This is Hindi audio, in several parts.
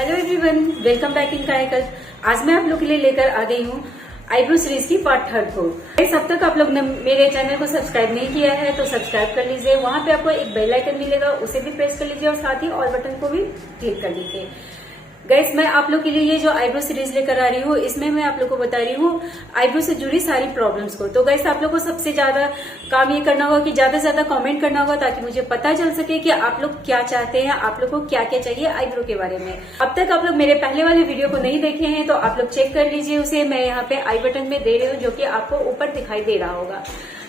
Hello everyone, welcome back in कायाकल्प। आज मैं आप लोग के लिए लेकर आ गई हूँ आईब्रो सीरीज की पार्ट 3 को। इस अब तक आप लोग ने मेरे चैनल को सब्सक्राइब नहीं किया है तो सब्सक्राइब कर लीजिए। वहां पे आपको एक बेल आइकन मिलेगा, उसे भी प्रेस कर लीजिए और साथ ही ऑल बटन को भी क्लिक कर लीजिए। गाइस, मैं आप लोग के लिए ये जो आईब्रो सीरीज लेकर आ रही हूँ, इसमें मैं आप लोग को बता रही हूँ आईब्रो से जुड़ी सारी प्रॉब्लम्स को। तो गाइस, आप लोग को सबसे ज्यादा काम ये करना होगा कि ज्यादा से ज्यादा कमेंट करना होगा ताकि मुझे पता चल सके कि आप लोग क्या चाहते हैं, आप लोग को क्या क्या चाहिए आईब्रो के बारे में। अब तक आप लोग मेरे पहले वाले वीडियो को नहीं देखे हैं तो आप लोग चेक कर लीजिए उसे। मैं यहाँ पे आई बटन में दे रही हूँ जो कि आपको ऊपर दिखाई दे रहा होगा।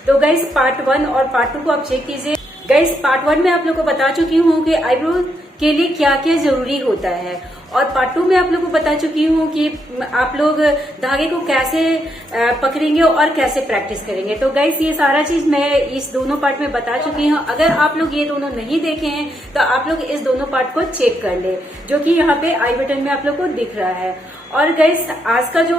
तो गाइस, पार्ट 1 और पार्ट 2 को आप चेक कीजिए। गाइस, पार्ट 1 में आप लोग को बता चुकी हूँ कि आईब्रो के लिए क्या क्या जरूरी होता है, और पार्ट 2 में आप लोग को बता चुकी हूँ कि आप लोग धागे को कैसे पकड़ेंगे और कैसे प्रैक्टिस करेंगे। तो गाइस, ये सारा चीज मैं इस दोनों पार्ट में बता चुकी हूँ। अगर आप लोग ये दोनों नहीं देखे हैं तो आप लोग इस दोनों पार्ट को चेक कर ले, जो कि यहाँ पे आई बटन में आप लोग को दिख रहा है। और गाइस, आज का जो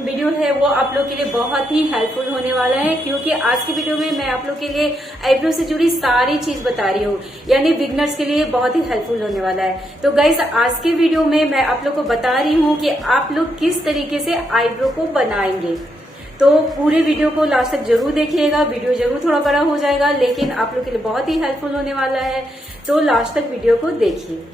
वीडियो है वो आप लोग के लिए बहुत ही हेल्पफुल होने वाला है, क्योंकि आज की वीडियो में मैं आप लोग के लिए आईब्रो से जुड़ी सारी चीज बता रही हूँ, यानी बिगनर्स के लिए बहुत ही हेल्पफुल होने वाला है। तो गाइस, आज के वीडियो में मैं आप लोग को बता रही हूँ कि आप लोग किस तरीके से आईब्रो को बनाएंगे। तो पूरे वीडियो को लास्ट तक जरूर देखिएगा। वीडियो जरूर थोड़ा बड़ा हो जाएगा, लेकिन आप लोग के लिए बहुत ही हेल्पफुल होने वाला है। तो लास्ट तक वीडियो को देखिए।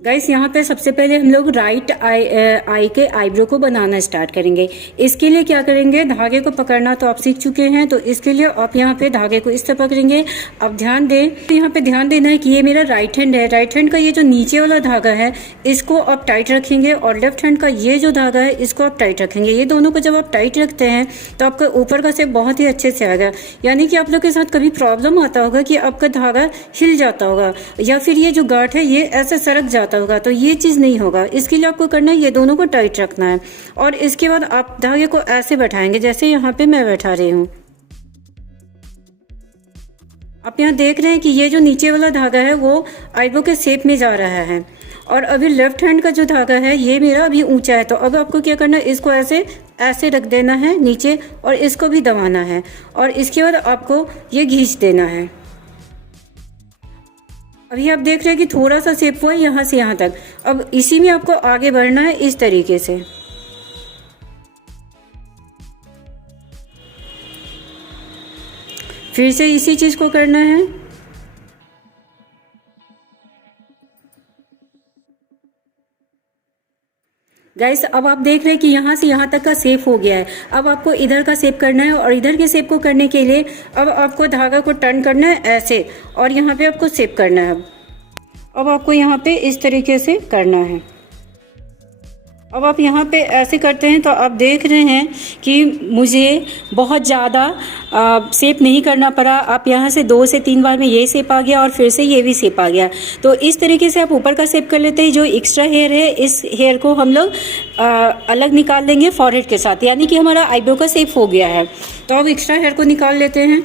गाइस, यहाँ पे सबसे पहले हम लोग राइट आई के आईब्रो को बनाना स्टार्ट करेंगे। इसके लिए क्या करेंगे, धागे को पकड़ना तो आप सीख चुके हैं, तो इसके लिए आप यहाँ पे धागे को इस तरह पकड़ेंगे। अब ध्यान दें, तो यहाँ पे ध्यान देना है कि ये मेरा राइट हैंड है। राइट हैंड का ये जो नीचे वाला धागा है इसको आप टाइट रखेंगे, और लेफ्ट हैंड का ये जो धागा है इसको आप टाइट रखेंगे। ये दोनों को जब आप टाइट रखते हैं तो आपका ऊपर का शेप बहुत ही अच्छे से आएगा। यानी कि आप लोग के साथ कभी प्रॉब्लम आता होगा कि आपका धागा हिल जाता होगा या फिर ये जो गांठ है ये ऐसे सरक जाता होगा, तो ये चीज नहीं होगा। इसके लिए आपको करना है, ये दोनों को टाइट रखना है, और इसके बाद आप धागे को ऐसे बैठाएंगे जैसे यहाँ पे मैं बैठा रही हूँ। आप यहाँ देख रहे हैं कि ये जो नीचे वाला धागा है वो आईब्रो के शेप में जा रहा है, और अभी लेफ्ट हैंड का जो धागा है ये मेरा अभी ऊंचा है। तो अब आपको क्या करना है, इसको ऐसे ऐसे रख देना है नीचे, और इसको भी दबाना है, और इसके बाद आपको ये खींच देना है। अभी आप देख रहे हैं कि थोड़ा सा शेप हुआ है यहाँ से यहाँ तक। अब इसी में आपको आगे बढ़ना है इस तरीके से। फिर से इसी चीज को करना है। गाइस, अब आप देख रहे हैं कि यहाँ से यहाँ तक का शेप हो गया है। अब आपको इधर का शेप करना है, और इधर के शेप को करने के लिए अब आपको धागा को टर्न करना है ऐसे, और यहाँ पे आपको शेप करना है। अब आपको यहाँ पे इस तरीके से करना है। अब आप यहाँ पे ऐसे करते हैं तो आप देख रहे हैं कि मुझे बहुत ज़्यादा शेप नहीं करना पड़ा। आप यहाँ से 2 से 3 बार में ये शेप आ गया, और फिर से ये भी शेप आ गया। तो इस तरीके से आप ऊपर का शेप कर लेते हैं। जो एक्स्ट्रा हेयर है इस हेयर को हम लोग अलग निकाल लेंगे फॉरहेड के साथ, यानी कि हमारा आईब्रो का शेप हो गया है। तो अब एक्स्ट्रा हेयर को निकाल लेते हैं।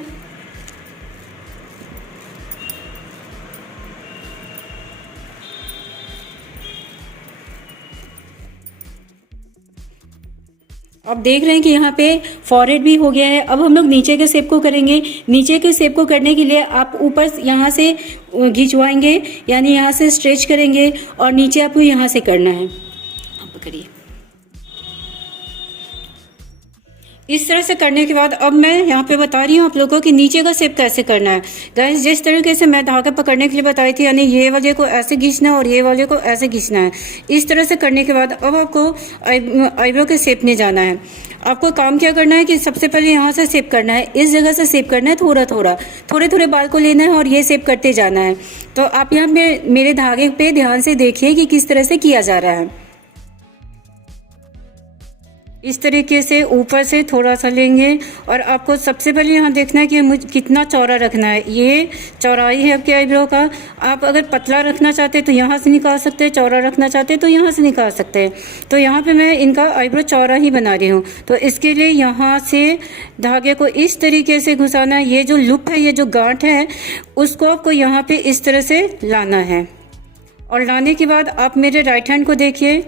आप देख रहे हैं कि यहाँ पे फॉरहेड भी हो गया है। अब हम लोग नीचे के शेप को करेंगे। नीचे के शेप को करने के लिए आप ऊपर यहाँ से खिंचवाएंगे, यानी यहाँ से स्ट्रेच करेंगे, और नीचे आपको यहाँ से करना है। आप पकड़िए। इस तरह से करने के बाद अब मैं यहाँ पे बता रही हूँ आप लोगों को कि नीचे का शेप कैसे करना है। गाइस, जिस तरीके से मैं धागा पकड़ने के लिए बताई थी, यानी ये वाले को ऐसे खींचना है और ये वाले को ऐसे खींचना है। इस तरह से करने के बाद अब आपको आईब्रो के शेप में जाना है। आपको काम क्या करना है कि सबसे पहले यहाँ से शेप करना है, इस जगह से शेप करना है, थोड़े थोड़े बाल को लेना है और ये शेप करते जाना है। तो आप यहाँ मेरे धागे पे ध्यान से देखिए कि किस तरह से किया जा रहा है। इस तरीके से ऊपर से थोड़ा सा लेंगे, और आपको सबसे पहले यहाँ देखना है कि मुझे कितना चौड़ा रखना है। ये चौड़ाई है आपके आईब्रो का। आप अगर पतला रखना चाहते हैं तो यहाँ से निकाल सकते हैं, चौड़ा रखना चाहते हैं तो यहाँ से निकाल सकते हैं। तो यहाँ पे मैं इनका आईब्रो चौड़ा ही बना रही हूँ। तो इसके लिए यहाँ से धागे को इस तरीके से घुसाना है। ये जो लुप है, ये जो गांठ है, उसको आपको यहाँ पे इस तरह से लाना है। और लाने के बाद आप मेरे राइट हैंड को देखिए,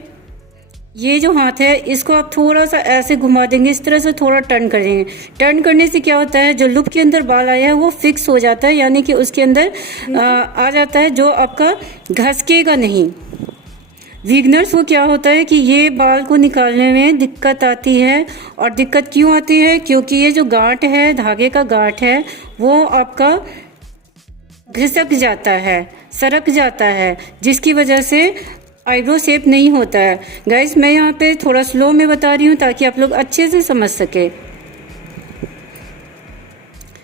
ये जो हाथ है इसको आप थोड़ा सा ऐसे घुमा देंगे, इस तरह से थोड़ा टर्न करेंगे। टर्न करने से क्या होता है, जो लूप के अंदर बाल आया है वो फिक्स हो जाता है, यानी कि उसके अंदर आ जाता है, जो आपका घसकेगा नहीं। विगनर्स को क्या होता है कि ये बाल को निकालने में दिक्कत आती है। और दिक्कत क्यों आती है, क्योंकि ये जो गांठ है, धागे का गांठ है, वो आपका घिसक जाता है, सरक जाता है, जिसकी वजह से आईब्रो शेप नहीं होता है। गाइस मैं यहाँ पे थोड़ा स्लो में बता रही हूँ ताकि आप लोग अच्छे से समझ सके।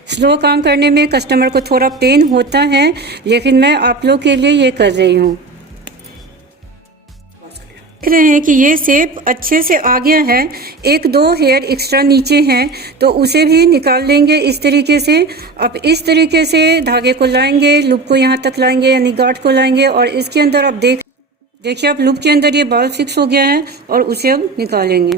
स्लो काम करने में कस्टमर को थोड़ा पेन होता है, लेकिन मैं आप लोग के लिए ये कर रही हूँ। देख रहे हैं कि ये शेप अच्छे से आ गया है। एक दो हेयर एक्स्ट्रा नीचे हैं तो उसे भी निकाल लेंगे इस तरीके से। अब इस तरीके से धागे को लाएंगे, लूप को यहाँ तक लाएंगे, यानी गांठ को लाएंगे, और इसके अंदर आप देखिए आप लूप के अंदर ये बाल फिक्स हो गया है और उसे अब निकालेंगे।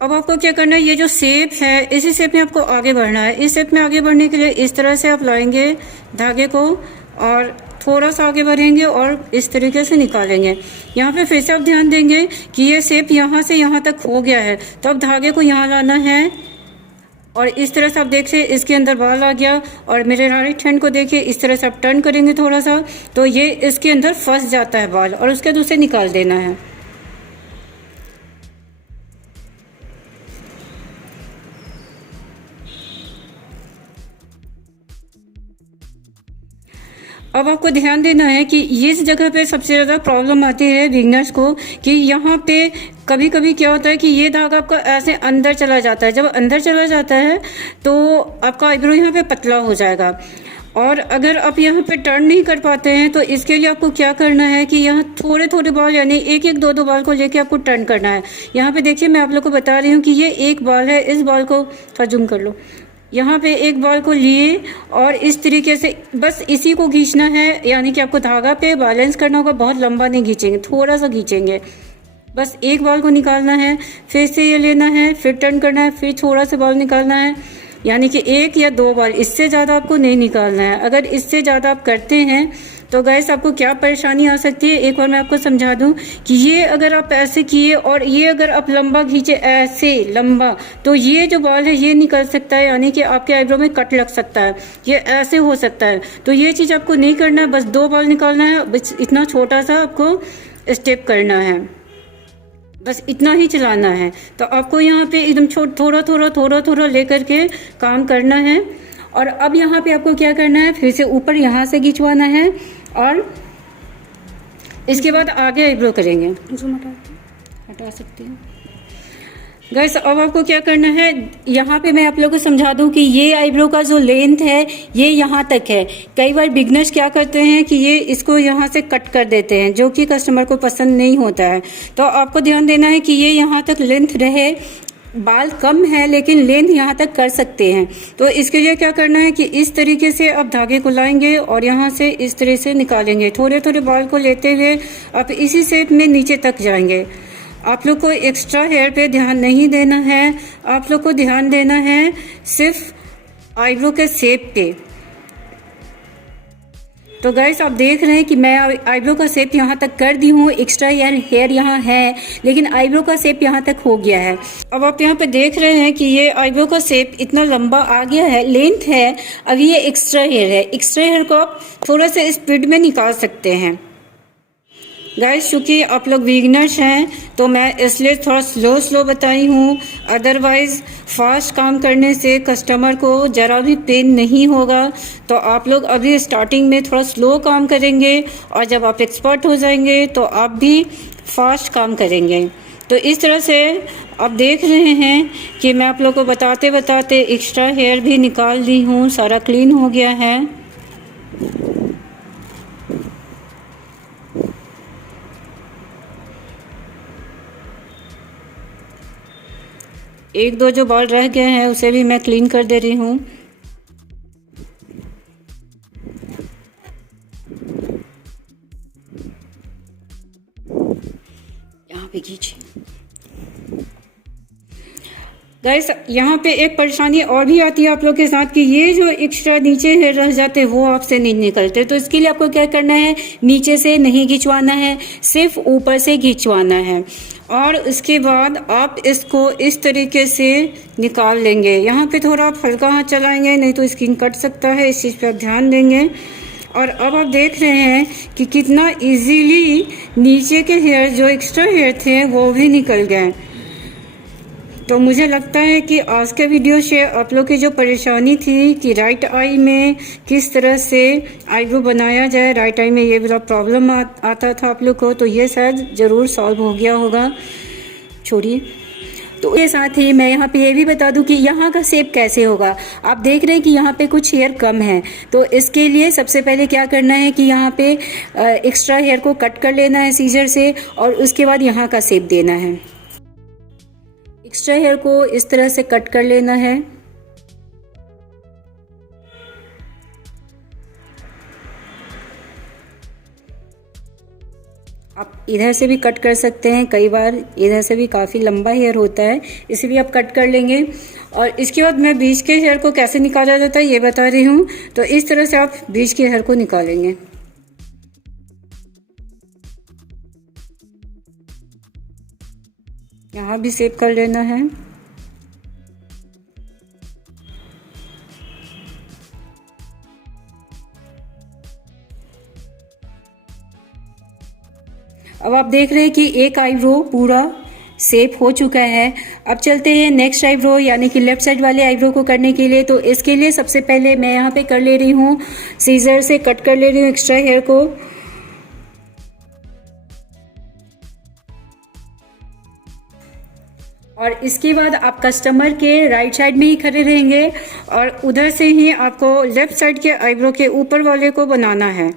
अब आपको क्या करना है, ये जो शेप है इसी शेप में आपको आगे बढ़ना है। इस शेप में आगे बढ़ने के लिए इस तरह से आप लाएंगे धागे को और थोड़ा सा आगे बढ़ेंगे और इस तरीके से निकालेंगे। यहाँ पे फिर से आप ध्यान देंगे कि ये शेप यहाँ से यहाँ तक हो गया है, तो अब धागे को यहाँ लाना है और इस तरह से आप देखिए इसके अंदर बाल आ गया। और मेरे राइट हैंड को देखिए, इस तरह से आप टर्न करेंगे थोड़ा सा तो ये इसके अंदर फंस जाता है बाल, और उसके बाद उसे निकाल देना है। अब आपको ध्यान देना है कि इस जगह पे सबसे ज़्यादा प्रॉब्लम आती है बिगनर्स को, कि यहाँ पे कभी कभी क्या होता है कि ये धागा आपका ऐसे अंदर चला जाता है। जब अंदर चला जाता है तो आपका आईब्रो यहाँ पे पतला हो जाएगा। और अगर आप यहाँ पे टर्न नहीं कर पाते हैं तो इसके लिए आपको क्या करना है कि यहाँ थोड़े थोड़े बाल, यानी एक एक दो दो बाल को लेके आपको टर्न करना है। यहाँ पे देखिए मैं आप लोग को बता रही हूँ कि ये एक बाल है, इस बाल को थोड़ा जूम कर लो। यहाँ पे एक बाल को लिए और इस तरीके से बस इसी को खींचना है, यानी कि आपको धागा पे बैलेंस करना होगा, बहुत लंबा नहीं खींचेंगे, थोड़ा सा खींचेंगे। बस एक बाल को निकालना है, फिर से ये लेना है, फिर टर्न करना है, फिर थोड़ा सा बाल निकालना है, यानी कि एक या दो बाल, इससे ज़्यादा आपको नहीं निकालना है। अगर इससे ज़्यादा आप करते हैं तो गैस आपको क्या परेशानी आ सकती है, एक बार मैं आपको समझा दूं कि ये अगर आप ऐसे किए और ये अगर आप लंबा खींचे ऐसे लंबा, तो ये जो बाल है ये निकल सकता है, यानी कि आपके आईब्रो में कट लग सकता है, ये ऐसे हो सकता है। तो ये चीज़ आपको नहीं करना है, बस दो बाल निकालना है, बस इतना छोटा सा आपको स्टेप करना है, बस इतना ही चलाना है। तो आपको यहाँ पे एकदम थोड़ा थोड़ा थोड़ा थोड़ा लेकर के काम करना है। और अब यहाँ पे आपको क्या करना है, फिर से ऊपर यहाँ से खिंचवाना है और इसके बाद आगे आईब्रो करेंगे। हटा सकते हैं गाइस। अब आपको क्या करना है, यहाँ पे मैं आप लोगों को समझा दूं कि ये आईब्रो का जो लेंथ है ये यहाँ तक है। कई बार बिगनर्स क्या करते हैं कि ये इसको यहाँ से कट कर देते हैं, जो कि कस्टमर को पसंद नहीं होता है। तो आपको ध्यान देना है कि ये यहाँ तक लेंथ रहे, बाल कम है लेकिन लेंथ यहाँ तक कर सकते हैं। तो इसके लिए क्या करना है कि इस तरीके से आप धागे को लाएंगे और यहाँ से इस तरह से निकालेंगे, थोड़े थोड़े बाल को लेते हुए आप इसी शेप में नीचे तक जाएंगे। आप लोग को एक्स्ट्रा हेयर पे ध्यान नहीं देना है, आप लोग को ध्यान देना है सिर्फ आईब्रो के शेप पे। तो गाइस आप देख रहे हैं कि मैं आईब्रो का शेप यहाँ तक कर दी हूँ, एक्स्ट्रा हेयर यहाँ है लेकिन आईब्रो का शेप यहाँ तक हो गया है। अब आप यहाँ पे देख रहे हैं कि ये आईब्रो का शेप इतना लंबा आ गया है, लेंथ है। अभी ये एक्स्ट्रा हेयर है, एक्स्ट्रा हेयर को आप थोड़ा सा स्पीड में निकाल सकते हैं। गाइस चूँकि आप लोग बिगिनर्स हैं तो मैं इसलिए थोड़ा स्लो बताई हूँ, अदरवाइज फास्ट काम करने से कस्टमर को ज़रा भी पेन नहीं होगा। तो आप लोग अभी स्टार्टिंग में थोड़ा स्लो काम करेंगे और जब आप एक्सपर्ट हो जाएंगे तो आप भी फास्ट काम करेंगे। तो इस तरह से आप देख रहे हैं कि मैं आप लोग को बताते बताते एक्स्ट्रा हेयर भी निकाल दी हूँ, सारा क्लीन हो गया है। एक दो जो बाल रह गए हैं उसे भी मैं क्लीन कर दे रही हूँ। यहाँ पे खींचिए। गाइस यहाँ पे एक परेशानी और भी आती है आप लोग के साथ कि ये जो एक्स्ट्रा नीचे हेयर रह जाते हैं वो आपसे नहीं निकलते। तो इसके लिए आपको क्या करना है, नीचे से नहीं खिंचवाना है, सिर्फ ऊपर से खिंचवाना है। और उसके बाद आप इसको इस तरीके से निकाल लेंगे। यहाँ पे थोड़ा आप हल्का हाथ चलाएंगे, नहीं तो स्किन कट सकता है, इस चीज़ पर आप ध्यान देंगे। और अब आप देख रहे हैं कि कितना इजीली नीचे के हेयर जो एक्स्ट्रा हेयर थे वो भी निकल गए। तो मुझे लगता है कि आज के वीडियो से आप लोग की जो परेशानी थी कि राइट आई में किस तरह से आईब्रो बनाया जाए, राइट आई में ये बड़ा प्रॉब्लम आता था आप लोग को, तो ये शायद ज़रूर सॉल्व हो गया होगा। छोड़िए, तो ये साथ ही मैं यहाँ पे ये भी बता दूं कि यहाँ का शेप कैसे होगा। आप देख रहे हैं कि यहाँ पे कुछ हेयर कम है, तो इसके लिए सबसे पहले क्या करना है कि यहाँ पे एक्स्ट्रा हेयर को कट कर लेना है सीजर से, और उसके बाद यहाँ का शेप देना है। एक्स्ट्रा हेयर को इस तरह से कट कर लेना है। आप इधर से भी कट कर सकते हैं, कई बार इधर से भी काफ़ी लंबा हेयर होता है, इसे भी आप कट कर लेंगे। और इसके बाद मैं बीच के हेयर को कैसे निकाला जाता है ये बता रही हूँ। तो इस तरह से आप बीच के हेयर को निकालेंगे। यहाँ भी शेप कर लेना है। अब आप देख रहे हैं कि एक आईब्रो पूरा शेप हो चुका है। अब चलते हैं नेक्स्ट आईब्रो यानी कि लेफ्ट साइड वाले आईब्रो को करने के लिए। तो इसके लिए सबसे पहले मैं यहाँ पे कर ले रही हूँ, सीजर से कट कर ले रही हूँ एक्स्ट्रा हेयर को। और इसके बाद आप कस्टमर के राइट साइड में ही खड़े रहेंगे और उधर से ही आपको लेफ्ट साइड के आईब्रो के ऊपर वाले को बनाना है।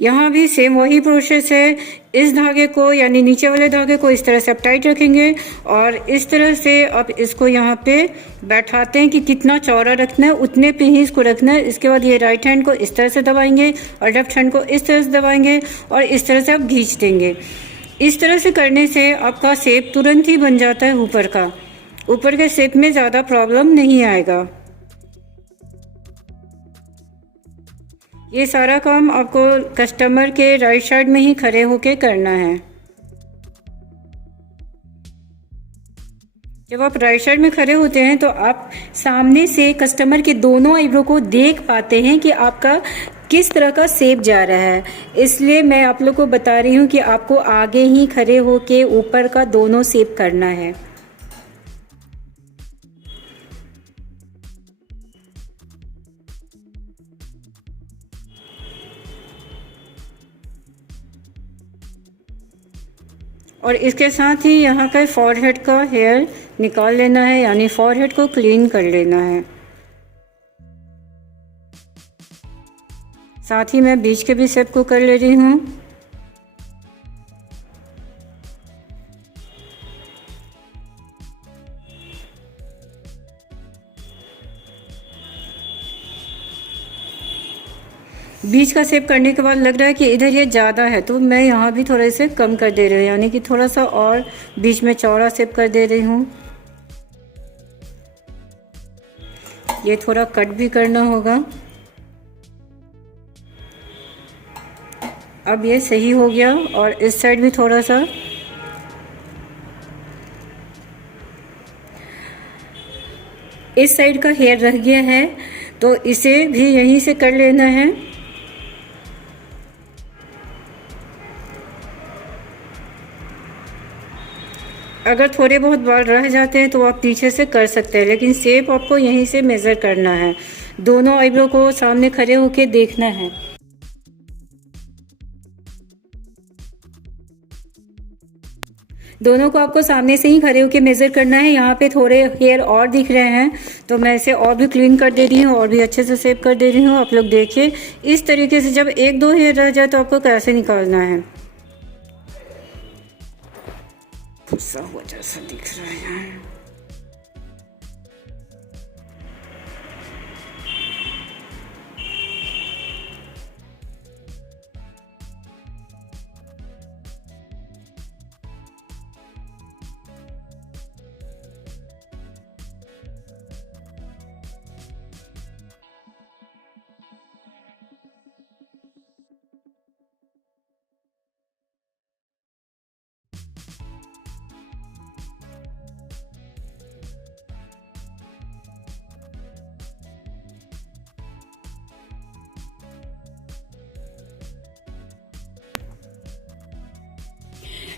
यहाँ भी सेम वही प्रोसेस है। इस धागे को यानी नीचे वाले धागे को इस तरह से आप टाइट रखेंगे और इस तरह से आप इसको यहाँ पे बैठाते हैं कि कितना चौड़ा रखना है उतने पे ही इसको रखना है। इसके बाद ये राइट हैंड को इस तरह से दबाएंगे और लेफ्ट हैंड को इस तरह से दबाएंगे और इस तरह से आप खींच देंगे। इस तरह से करने से आपका शेप तुरंत ही बन जाता है ऊपर का। ऊपर के शेप में ज़्यादा प्रॉब्लम नहीं आएगा। ये सारा काम आपको कस्टमर के राइट साइड में ही खड़े होके करना है। जब आप राइट साइड में खड़े होते हैं तो आप सामने से कस्टमर के दोनों आईब्रो को देख पाते हैं कि आपका किस तरह का शेप जा रहा है। इसलिए मैं आप लोग को बता रही हूँ कि आपको आगे ही खड़े होके ऊपर का दोनों शेप करना है। और इसके साथ ही यहाँ का फॉरहेड का हेयर निकाल लेना है, यानी फॉरहेड को क्लीन कर लेना है। साथ ही मैं बीच के भी शेप को कर ले रही हूँ। बीच का शेप करने के बाद लग रहा है कि इधर ये ज़्यादा है, तो मैं यहाँ भी थोड़ा इसे कम कर दे रही हूँ, यानी कि थोड़ा सा और बीच में चौड़ा शेप कर दे रही हूँ। ये थोड़ा कट भी करना होगा। अब ये सही हो गया और इस साइड भी थोड़ा सा। इस साइड का हेयर रह गया है तो इसे भी यहीं से कर लेना है। अगर थोड़े बहुत बाल रह जाते हैं तो आप पीछे से कर सकते हैं, लेकिन शेप आपको यहीं से मेज़र करना है। दोनों आईब्रो को सामने खड़े होके देखना है। दोनों को आपको सामने से ही खड़े होके मेज़र करना है। यहाँ पे थोड़े हेयर और दिख रहे हैं तो मैं इसे और भी क्लीन कर दे रही हूँ और भी अच्छे से शेप कर दे रही हूँ। आप लोग देखिए इस तरीके से जब एक दो हेयर रह जाए तो आपको कैसे निकालना है। फुस्सा हुआ जैसा दिख रहा है।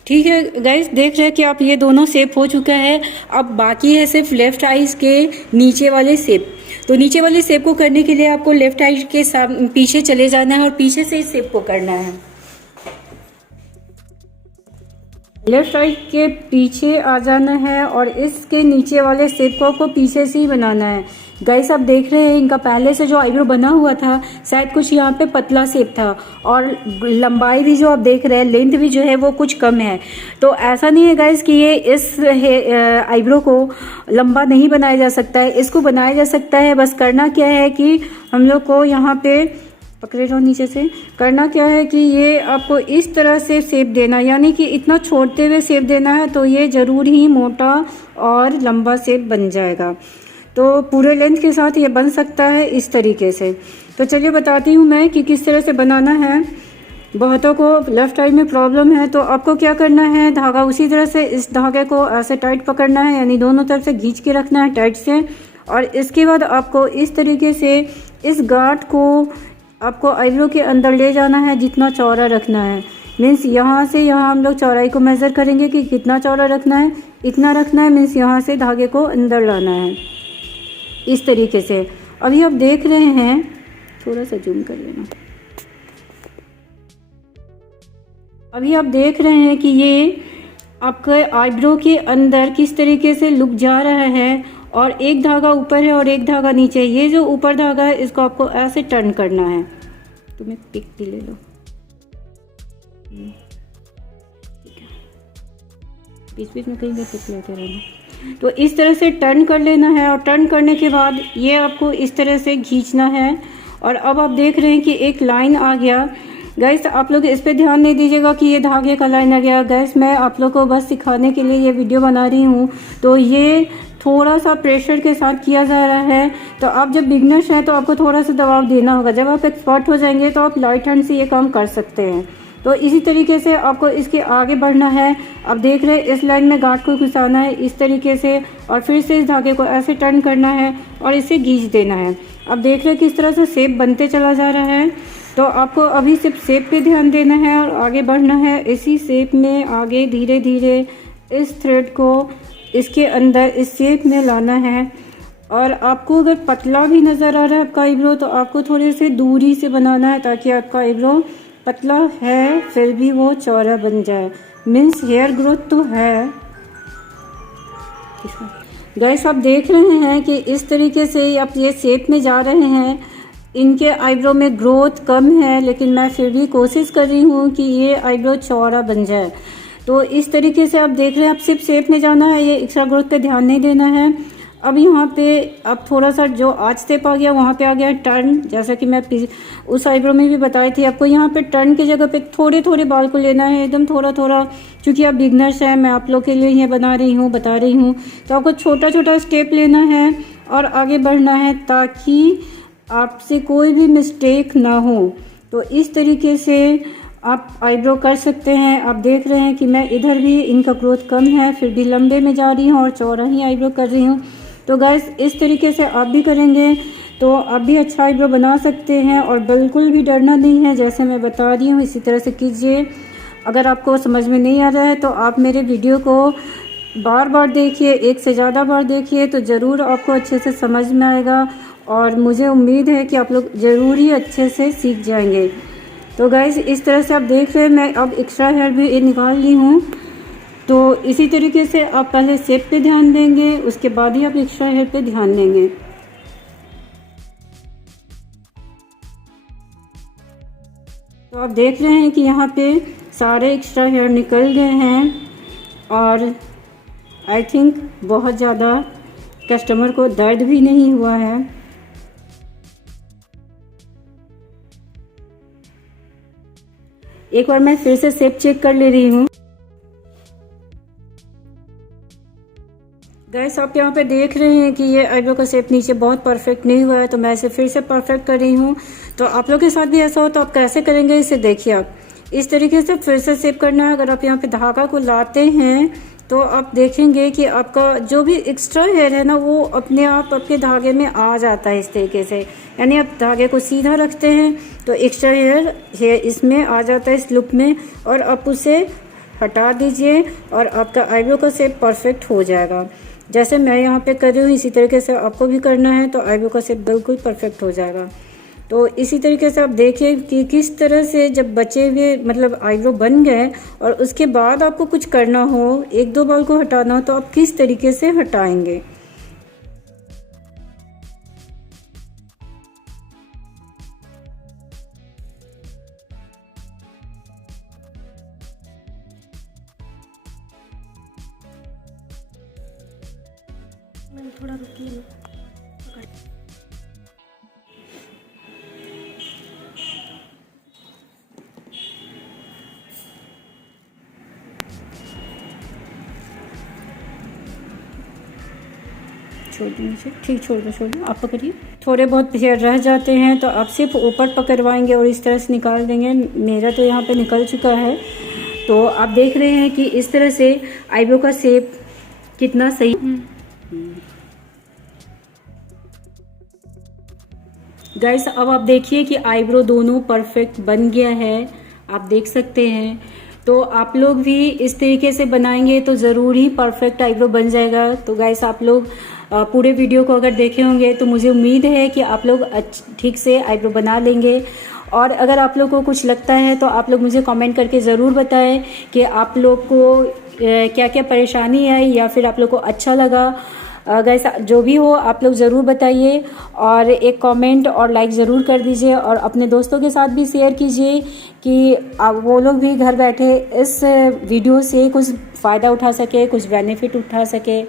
ठीक है गाइस, देख रहे हैं कि आप ये दोनों शेप हो चुका है। अब बाकी है सिर्फ लेफ्ट आईज के नीचे वाले शेप। तो नीचे वाले शेप को करने के लिए आपको लेफ्ट आईज के पीछे चले जाना है और पीछे से इस शेप को करना है। लेफ्ट साइड के पीछे आ जाना है और इसके नीचे वाले शेप को आपको पीछे से ही बनाना है। गाइस आप देख रहे हैं इनका पहले से जो आईब्रो बना हुआ था शायद कुछ यहाँ पे पतला शेप था और लंबाई भी जो आप देख रहे हैं, लेंथ भी जो है वो कुछ कम है। तो ऐसा नहीं है गाइस कि ये इस आईब्रो को लंबा नहीं बनाया जा सकता है, इसको बनाया जा सकता है। बस करना क्या है कि हम लोग को यहाँ पे पकड़े रहो, नीचे से करना क्या है कि ये आपको इस तरह से शेप देना, यानी कि इतना छोड़ते हुए शेप देना है तो ये ज़रूर ही मोटा और लंबा शेप बन जाएगा। तो पूरे लेंथ के साथ ये बन सकता है इस तरीके से। तो चलिए बताती हूँ मैं कि किस तरह से बनाना है। बहुतों को लेफ्ट साइड में प्रॉब्लम है, तो आपको क्या करना है, धागा उसी तरह से इस धागे को ऐसे टाइट पकड़ना है, यानी दोनों तरफ से खींच के रखना है टाइट से। और इसके बाद आपको इस तरीके से इस गांठ को आपको आईब्रो के अंदर ले जाना है, जितना चौड़ा रखना है। मीन्स यहाँ से यहाँ हम लोग चौड़ाई को मेज़र करेंगे कि कितना चौड़ा रखना है, इतना रखना है। मीन्स यहाँ से धागे को अंदर लाना है इस तरीके से। अभी आप देख रहे हैं, थोड़ा सा जूम कर लेना। अभी आप देख रहे हैं कि ये आपके आईब्रो के अंदर किस तरीके से लुक जा रहा है और एक धागा ऊपर है और एक धागा नीचे है। ये जो ऊपर धागा है इसको आपको ऐसे टर्न करना है। तुम्हें पिक भी ले लो, बीच बीच में कहीं भी पिक लेते रहना। तो इस तरह से टर्न कर लेना है और टर्न करने के बाद ये आपको इस तरह से खींचना है। और अब आप देख रहे हैं कि एक लाइन आ गया। गैस आप लोग इस पे ध्यान नहीं दीजिएगा कि ये धागे का लाइन आ गया। गैस मैं आप लोग को बस सिखाने के लिए ये वीडियो बना रही हूँ, तो ये थोड़ा सा प्रेशर के साथ किया जा रहा है। तो आप जब बिगनर्स हैं तो आपको थोड़ा सा दबाव देना होगा। जब आप एक्सपर्ट हो जाएंगे तो आप लाइट हैंड से ये काम कर सकते हैं। तो इसी तरीके से आपको इसके आगे बढ़ना है। आप देख रहे हैं इस लाइन में गांठ को घुसाना है इस तरीके से और फिर से इस धागे को ऐसे टर्न करना है और इसे खींच देना है। आप देख रहे हैं किस तरह से शेप बनते चला जा रहा है। तो आपको अभी सिर्फ शेप पे ध्यान देना है और आगे बढ़ना है इसी शेप में आगे धीरे धीरे इस थ्रेड को इसके अंदर इस शेप में लाना है। और आपको अगर पतला भी नज़र आ रहा है आपका आईब्रो तो आपको थोड़े से दूरी से बनाना है ताकि आपका आईब्रो पतला है फिर भी वो चौड़ा बन जाए। मीन्स हेयर ग्रोथ तो है। गाइस आप देख रहे हैं कि इस तरीके से आप ये शेप में जा रहे हैं। इनके आईब्रो में ग्रोथ कम है लेकिन मैं फिर भी कोशिश कर रही हूँ कि ये आईब्रो चौड़ा बन जाए। तो इस तरीके से आप देख रहे हैं, आप सिर्फ शेप में जाना है, ये एक्स्ट्रा ग्रोथ पे ध्यान नहीं देना है। अब यहाँ पे अब थोड़ा सा जो आज स्टेप आ गया वहाँ पे आ गया टर्न, जैसा कि मैं उस आईब्रो में भी बताई थी आपको। यहाँ पे टर्न की जगह पे थोड़े थोड़े बाल को लेना है, एकदम थोड़ा थोड़ा। क्योंकि आप बिगनर्स हैं, मैं आप लोग के लिए ये बता रही हूँ, तो आपको छोटा छोटा स्टेप लेना है और आगे बढ़ना है ताकि आपसे कोई भी मिस्टेक ना हो। तो इस तरीके से आप आईब्रो कर सकते हैं। आप देख रहे हैं कि मैं इधर भी इनका ग्रोथ कम है फिर भी लंबे में जा रही हूँ और चौड़ा ही आईब्रो कर रही हूँ। तो गाइस इस तरीके से आप भी करेंगे तो आप भी अच्छा आईब्रो बना सकते हैं और बिल्कुल भी डरना नहीं है। जैसे मैं बता रही हूँ इसी तरह से कीजिए। अगर आपको समझ में नहीं आ रहा है तो आप मेरे वीडियो को बार बार देखिए, एक से ज़्यादा बार देखिए, तो ज़रूर आपको अच्छे से समझ में आएगा और मुझे उम्मीद है कि आप लोग ज़रूर ही अच्छे से सीख जाएंगे। तो गाइस इस तरह से आप देख रहे हैं मैं अब एक्स्ट्रा हेयर भी निकाल ली हूँ। तो इसी तरीके से आप पहले शेप पे ध्यान देंगे, उसके बाद ही आप एक्स्ट्रा हेयर पे ध्यान देंगे। तो आप देख रहे हैं कि यहाँ पे सारे एक्स्ट्रा हेयर निकल गए हैं और आई थिंक बहुत ज़्यादा कस्टमर को दर्द भी नहीं हुआ है। एक बार मैं फिर से शेप चेक कर ले रही हूँ। गाइस आप यहाँ पे देख रहे हैं कि ये आईब्रो का शेप नीचे बहुत परफेक्ट नहीं हुआ है, तो मैं इसे फिर से परफेक्ट कर रही हूँ। तो आप लोग के साथ भी ऐसा हो तो आप कैसे करेंगे इसे देखिए। आप इस तरीके से फिर से शेप करना है। अगर आप यहाँ पे धागा को लाते हैं तो आप देखेंगे कि आपका जो भी एक्स्ट्रा हेयर है ना वो अपने आप आपके धागे में आ जाता है इस तरीके से। यानी आप धागे को सीधा रखते हैं तो एक्स्ट्रा हेयर इसमें आ जाता है इस लुक में और आप उसे हटा दीजिए और आपका आईब्रो का शेप परफेक्ट हो जाएगा। जैसे मैं यहाँ पे कर रही हूँ इसी तरीके से आपको भी करना है, तो आईब्रो का शेप बिल्कुल परफेक्ट हो जाएगा। तो इसी तरीके से आप देखिए कि किस तरह से जब बचे हुए मतलब आईब्रो बन गए और उसके बाद आपको कुछ करना हो, एक दो बाल को हटाना हो, तो आप किस तरीके से हटाएंगे। थोड़ा रुकिए। छोड़ दीजिए, ठीक, छोड़ दो आप पकड़िए। थोड़े बहुत हेयर रह जाते हैं तो आप सिर्फ ऊपर पकड़वाएंगे और इस तरह से निकाल देंगे। मेरा तो यहाँ पे निकल चुका है। तो आप देख रहे हैं कि इस तरह से आईब्रो का शेप कितना सही। गाइस अब आप देखिए कि आईब्रो दोनों परफेक्ट बन गया है, आप देख सकते हैं। तो आप लोग भी इस तरीके से बनाएंगे तो ज़रूर ही परफेक्ट आईब्रो बन जाएगा। तो गाइस आप लोग पूरे वीडियो को अगर देखे होंगे तो मुझे उम्मीद है कि आप लोग ठीक से आईब्रो बना लेंगे। और अगर आप लोग को कुछ लगता है तो आप लोग मुझे कमेंट करके ज़रूर बताएं कि आप लोग को क्या क्या परेशानी आई या फिर आप लोग को अच्छा लगा। गाइस जो भी हो आप लोग ज़रूर बताइए और एक कमेंट और लाइक ज़रूर कर दीजिए और अपने दोस्तों के साथ भी शेयर कीजिए कि वो लोग भी घर बैठे इस वीडियो से कुछ फ़ायदा उठा सके, कुछ बेनिफिट उठा सके।